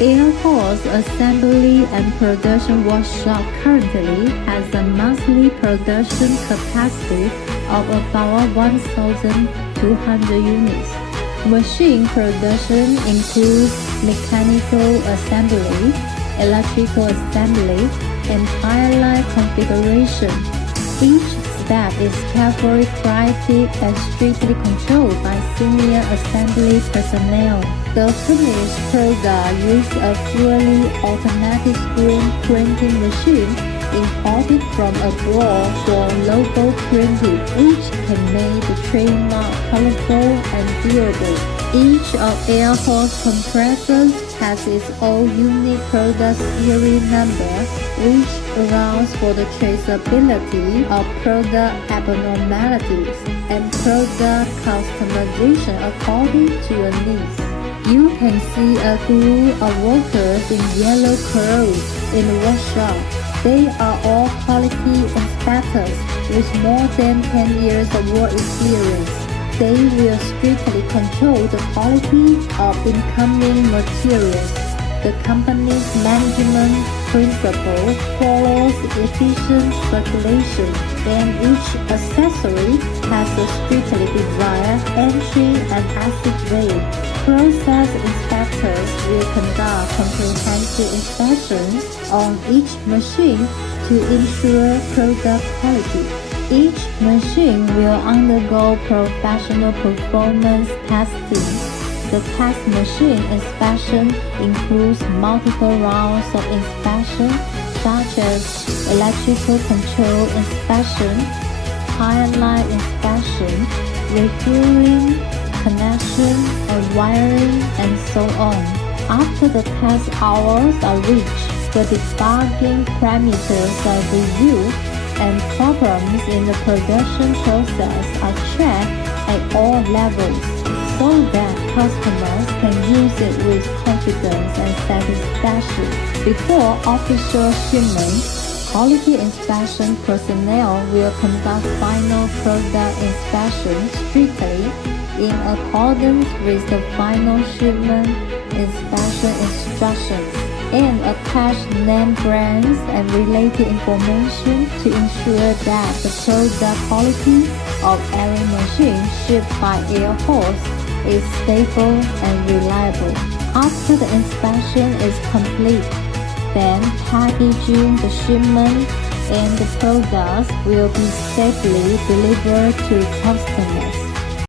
AirHorse Assembly and Production Workshop currently has a monthly production capacity of about 1,200 units. Machine production includes mechanical assembly, electrical assembly, and tire line configuration. Each step is carefully crafted and strictly controlled by senior assembly personnel. The finished product uses a fully automatic screen printing machine imported from abroad for local printing. Each can make the trademark colorful and durable. Each of AirHorse compressors has its own unique product serial number, which allows for the traceability of product abnormalities and product customization according to your needs. You can see a group of workers in yellow clothes in the workshop. They are all quality inspectors with more than 10 years of work experience. They will strictly control the quality of incoming materials. The company's management principle follows efficient circulation, and each accessory has a strictly desired entry and exit way. Process inspectors will conduct comprehensive inspections on each machine to ensure product quality. Each machine will undergo professional performance testing. The test machine inspection includes multiple rounds of inspection, such as electrical control inspection, tire line inspection, refueling, connection and wiring, and so on. After the test hours are reached, the debugging parameters are reviewed and problems in the production process are checked at all levels so that customers can use it with confidence and satisfaction. Before official shipment, quality inspection personnel will conduct final product inspection strictly in accordance with the final shipment inspection instructions and attach name brands and related information to ensure that the product quality of every machine shipped by AirHorse is stable and reliable. After the inspection is complete, then packaging the shipment and the products will be safely delivered to customers.